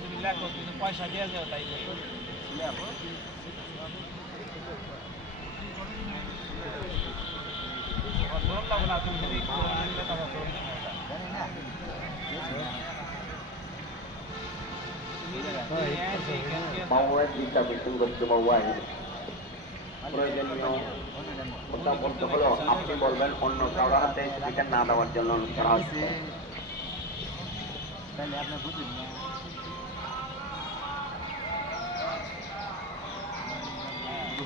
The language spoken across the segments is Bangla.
তুমি লেখো কিন্তু পয়সা দিয়ে যাও তাই লেখো তুমি যদি মাওয়ায় চিন্তা বেশি করছে মাওয়ায় প্রয়োজনীয় প্রত্যাবর্ত হলো আপনি বলবেন অন্য কারও হাতে না দেওয়ার জন্য অনুরোধ তাহলে আপনার বুঝুন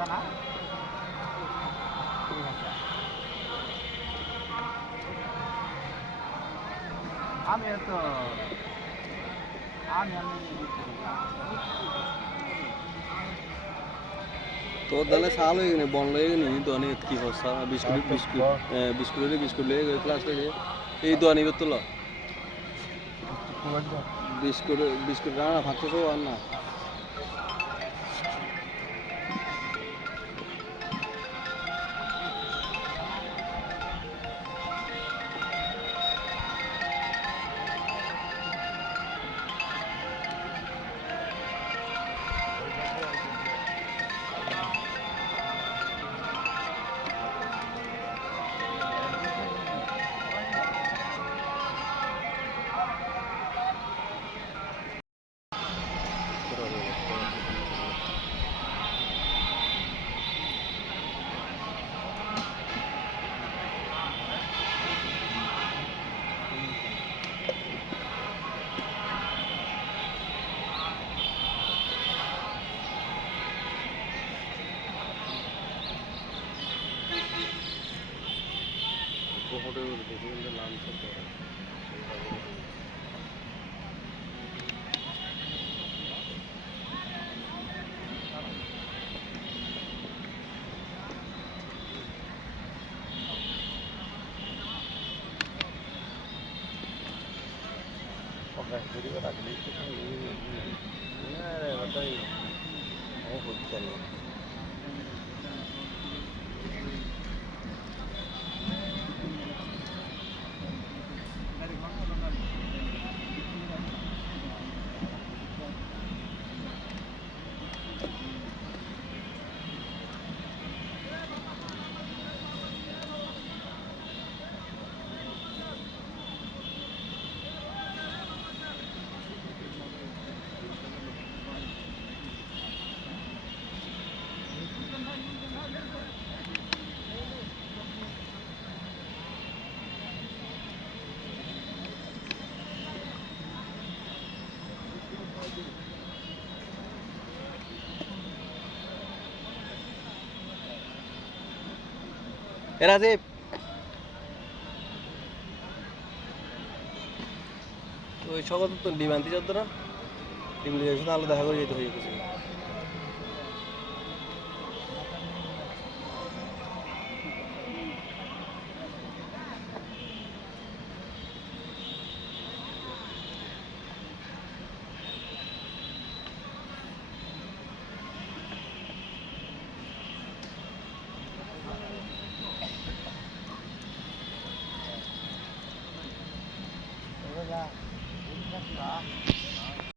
বাদাম ওরে বাম তো আমি তো আমি আমি তোর দালে সাল হয়ে গেলে বন লেগে নি দোয়ানি কি হসা বিস্কুট বিস্কুট বিস্কুট বিস্কুট লেগে ক্লাস থেকে এই দোয়ানি করতে ল বিস্কুট বিস্কুট রানা ভাত তো আর না ッホルール、自分でなんとか。Yeah, I い এরা যে ওই সকল তো ডিমান্ড দিচ্ছে তো না ডিমান্ড দিয়েছে তাহলে দেখা করে যেতে হয়ে গেছে